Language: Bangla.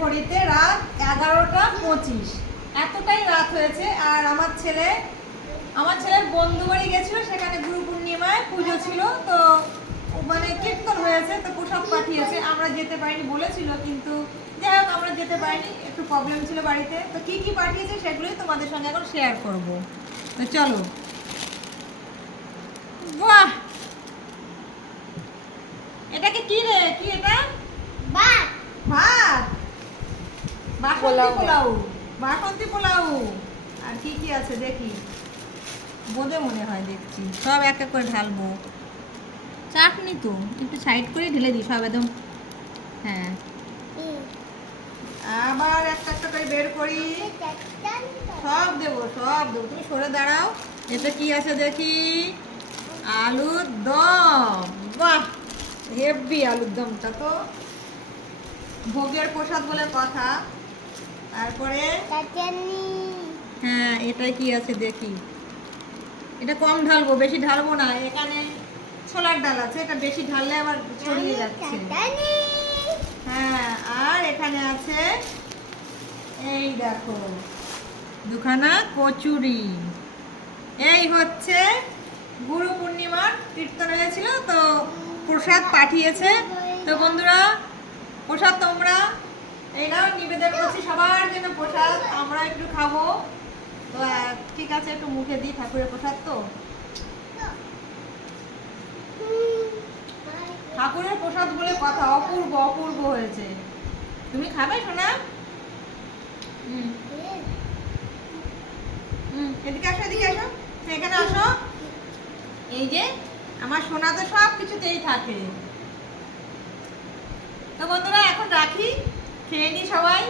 ঘড়িতে রাত 11টা 25, এতটাই রাত হয়েছে। আর আমার ছেলের বন্ধু বাড়ি গেছিল, সেখানে গুরু পূর্ণিমায় পুজো ছিল, তো মানে কীর্তন হয়েছে, তো প্রসাদ পাঠিয়েছে। আমরা যেতে পারিনি, বলেছিল, কিন্তু যাই হোক আমরা যেতে পারিনি, একটু প্রবলেম ছিল বাড়িতে। তো কি কি পাঠিয়েছে সেগুলোই তোমাদের সঙ্গে এখন শেয়ার করব। তো চলো। বাহ, এটাকে কি রে, কি এটা? ভাত। ভাত, বাসন্তী পোলাও। আর কি কি আছে দেখি, বোঁদে মনে হয়, দেখছি সব এক এক করে ঢালবো। চাটনি তো একটু সাইড করে ঢেলে দিই সব একদম। হ্যাঁ, আবার একটা একটা করে বের করি, সব দেবো। তুমি সরে দাঁড়াও। এটা কি আছে দেখি, আলুর দম। বাহ, হেভি আলুর দমটা তো, ভোগের প্রসাদ বলে কথা। তারপরে হ্যাঁ, এটা কি আছে দেখি, এটা কম ঢালবো, বেশি ঢালবো না। এখানে ছোলার ডাল আছে, এটা বেশি ঢাললে আবার ছড়িয়ে যাচ্ছে। হ্যাঁ, আর এখানে আছে এই দেখো দুখানা কচুরি। এই হচ্ছে গুরু পূর্ণিমার কীর্তন হয়েছিল, তো প্রসাদ পাঠিয়েছে। তো বন্ধুরা, প্রসাদ তোমরা এই নাও, নিবেদন করছি সবার জন্য প্রসাদ, আমরা একটু খাবো। তো ঠিক আছে, একটু মুখে দিই, ঠাকুরের প্রসাদ তো। ঠাকুরের প্রসাদ বলে কথা, অপূর্ব অপূর্ব হয়েছে। তুমি খাবে সোনা? এদিকে আসো, এদিকে আসো, এখানে আসো। এই যে আমার সোনা তো সব কিছুতেই থাকে। তো বন্ধুরা, এখন রাখি, খেয়ে নি সবাই।